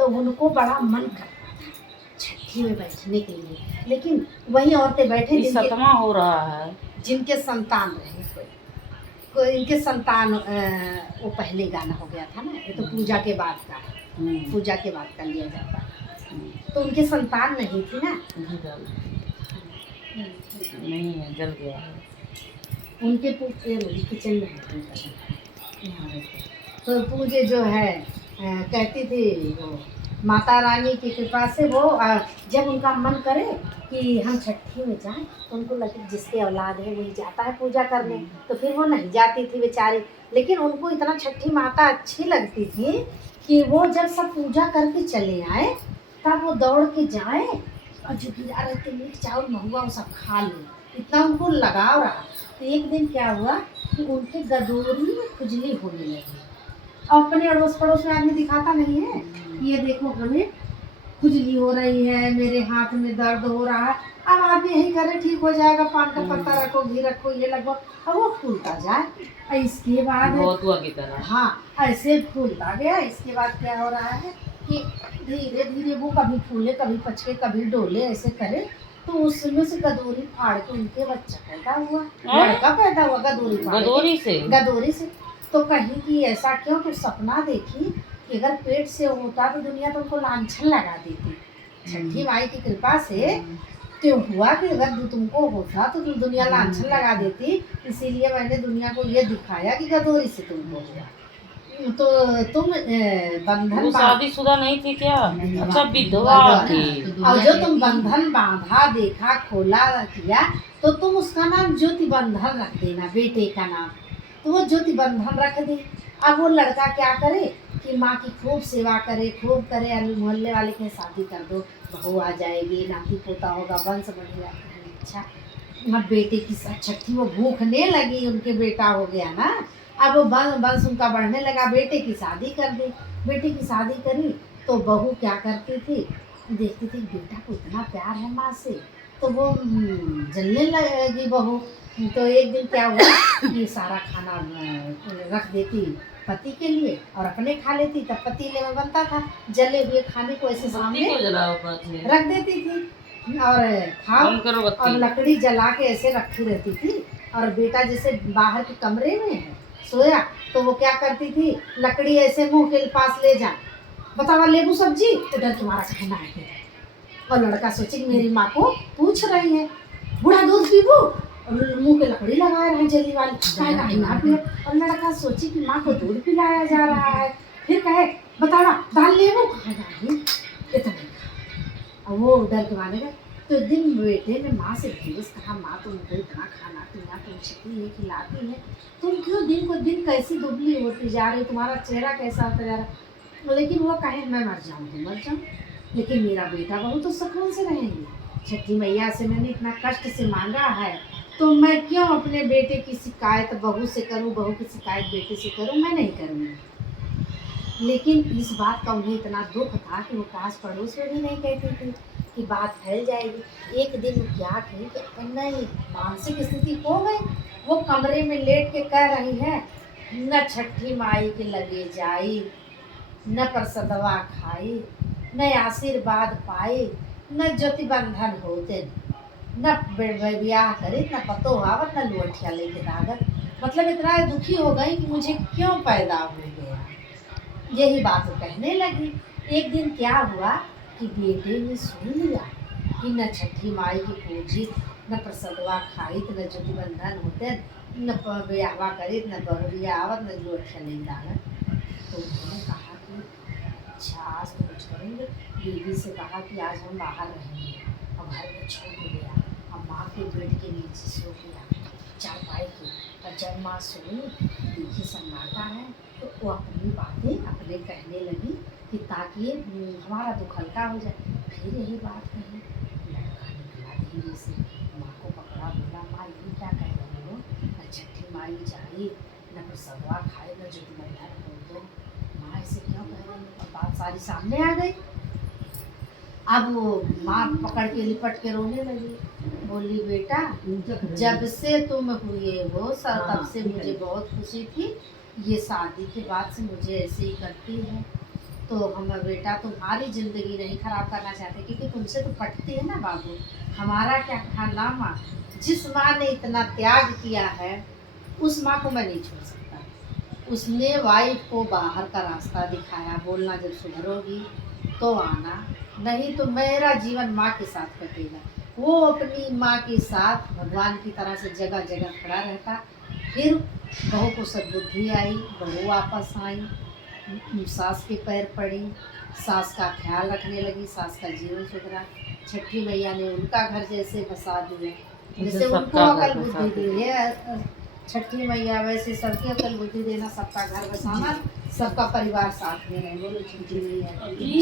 तो उनको बड़ा मन करता था छठी में बैठने के लिए, लेकिन वही औरतें बैठे सतमा हो रहा है, जिनके संतान रहे, कोई इनके संतान वो पहले गाना हो गया था ना, ये तो पूजा के बाद का है, पूजा के बाद कर लिया जाता है। तो उनके संतान नहीं थी ना, नहीं है, जल गया है। उनके किचन में है तो पूजे जो है कहती थी वो माता रानी की कृपा से वो जब उनका मन करे कि हम छठी में जाएं, तो उनको लगे जिसके औलाद है वही जाता है पूजा करने, तो फिर वो नहीं जाती थी बेचारी। लेकिन उनको इतना छठी माता अच्छी लगती थी कि वो जब सब पूजा करके चले आए तब वो दौड़ के जाए और जो गिरा रहते मिर्च चावल महुआ वो सब खा ले, इतना उनको लगाव रहा। तो एक दिन क्या हुआ कि उनके गदोरी में खुजली होने लगी, और अपने अड़ोस पड़ोस में आदमी दिखाता नहीं है, ये देखो हमें खुजली हो रही है, मेरे हाथ में दर्द हो रहा है। अब आदमी यही करे ठीक हो जाएगा, पान का पत्ता रखो, घी रखो, ये लगो, अब वो फूलता जाए। इसके बाद की तरह हाँ ऐसे फूलता गया। इसके बाद क्या हो रहा है कि धीरे धीरे वो कभी फूले, कभी पचके, कभी डोले, ऐसे करे। तो उसमें से गदोरी फाड़ के उनके बच्चा पैदा हुआ, लड़का पैदा हुआ गदोरी से। तो कहीं कि ऐसा क्यों, तो सपना देखी कि अगर पेट से होता तो दुनिया तो उनको लांछन लगा देती। छठी माई की कृपा से तो हुआ कि अगर तुमको होता तो तुम दुनिया लांछन लगा देती, इसीलिए मैंने दुनिया को ये दिखाया कि गदोरी से तुमको हुआ। तो तुम बंधन शादीशुदा नहीं थी क्या? अच्छा, विधवा थी। और जो तुम बंधन बांधा, देखा, खोला, किया, तो तुम उसका नाम ज्योति बंधन रख देना, बेटे का नाम। तो वो ज्योति बंधन रख दी। अब वो लड़का क्या करे कि माँ की खूब सेवा करे, खूब करे, मोहल्ले वाले के शादी कर दो, बहू आ जाएगी, नाती पोता होगा, वंश बढ़ेगा। अच्छा, अब बेटे की छठी वो भूखने लगी, उनके बेटा हो गया ना, अब वो वंश उनका बढ़ने लगा, बेटे की शादी कर दी। बेटे की शादी करी तो बहू क्या करती थी, देखती थी बेटा को इतना प्यार है माँ से, तो वो जलने लगी बहू। तो एक दिन क्या हुआ कि सारा खाना रख देती पति के लिए और अपने खा लेती, तब पतीले में बनता था, जले हुए खाने को ऐसे सामने रख देती थी और खाओ, और लकड़ी जला के ऐसे रखी रहती थी। और बेटा जैसे बाहर के कमरे में है सोया, तो वो क्या करती थी, लकड़ी ऐसे मुंह के पास ले जा, बतावा लेबू सब्जी, उधर तुम्हारा कहना है। और लड़का सोचे कि मेरी माँ को पूछ रही है, बूढ़ा दूध पीबू, और मुंह पे लकड़ी लगा रहा है जली वाली, कहे ना पिए। और लड़का सोचे कि माँ को दूध पिलाया जा रहा है, फिर कहे बतावा दाल लेबू, कहे इतना। और वो डर के मानेगा। तो एक दिन बेटे ने माँ से धीरे से कहा, माँ तुमको इतना खाना पीना तुम खिलाती है, तुम क्यों दिन को दिन कैसी दुबली होती जा रही, तुम्हारा चेहरा कैसा होता जा रहा। लेकिन वो कहे मैं मर जाऊँ तो मर जाऊँ, लेकिन मेरा बेटा बहू तो सुकून से रहेंगे। छठी मैया से मैंने इतना कष्ट से मांगा है, तो मैं क्यों अपने बेटे की शिकायत बहू से करूँ, बहू की शिकायत बेटे से करूँ, मैं नहीं करूँगी। लेकिन इस बात का उन्हें इतना दुख था कि वो पास पड़ोस में भी नहीं कहती थी कि बात फैल जाएगी। एक दिन क्या कही कि नहीं, मानसिक स्थिति हो गई, वो कमरे में लेट के कह रही है, न छठी माई के लगे जाई, न प्रसदवा खाई, न आशीर्वाद पाई, न ज्योति बंधन होते, न ब्याह करे, न पतो आवत, न लुअठिया लेके दागत। मतलब इतना दुखी हो गई कि मुझे क्यों पैदा हो गया, यही बात कहने लगी। एक दिन क्या हुआ कि बेटे ने सुन लिया कि न छठी माई की पूजित, न प्रसदवा खाइत, न ज्योति बंधन होते, न ब्याहवा करित, न बहुरिया आवत, न लुअठिया लेके दागत। तो उन्होंने कहा कि अच्छा आज तो कुछ करेंगे। बीवी से कहा कि आज हम बाहर रहेंगे, और घर में छोड़ गया, अब माँ के बेड के नीचे सो गया चारपाई की। और जब माँ सोई देखी सन्नाटा है, तो वो अपनी बातें अपने कहने लगी कि ताकि हमारा दुख हल्का हो जाए। फिर यही बात कही, लड़का निकला धीरे से, माँ को पकड़ा, बोला माँ ये क्या कह रही हो, न छठी माई जाई, न प्रसदवा खाए, न ज्योति बंधन हो, तो माँ ऐसे क्यों कह रही हो। और बात सारी सामने आ गई। अब वो माँ पकड़ के लिपट के रोने लगी, बोली बेटा जब से तुम हुए हो तब से मुझे बहुत खुशी थी, ये शादी के बाद से मुझे ऐसे ही करती है। तो हम बेटा तुम्हारी जिंदगी नहीं खराब करना चाहते, क्योंकि तुमसे तो पटती है ना बाबू। हमारा क्या कारनामा, जिस माँ ने इतना त्याग किया है उस माँ को मैं नहीं छोड़ सकता। उसने वाइफ को बाहर का रास्ता दिखाया, बोलना जब सुधरोगी तो आना, नहीं तो मेरा जीवन माँ के साथ कटेगा। वो अपनी माँ के साथ भगवान की तरह से जगह जगह खड़ा रहता। फिर बहू को सद्बुद्धि आई, बहू वापस आई, सास के पैर पड़ी, सास का ख्याल रखने लगी, सास का जीवन सुधरा। छठी मैया ने उनका घर जैसे बसा दिया, जैसे उनको सबका घर अकल बसा बुद्धि दी है छठी मैया, वैसे सबकी अकल बुद्धि देना, सबका घर बसाना, सबका परिवार साथ में रहे। बोलो छठी मैया की।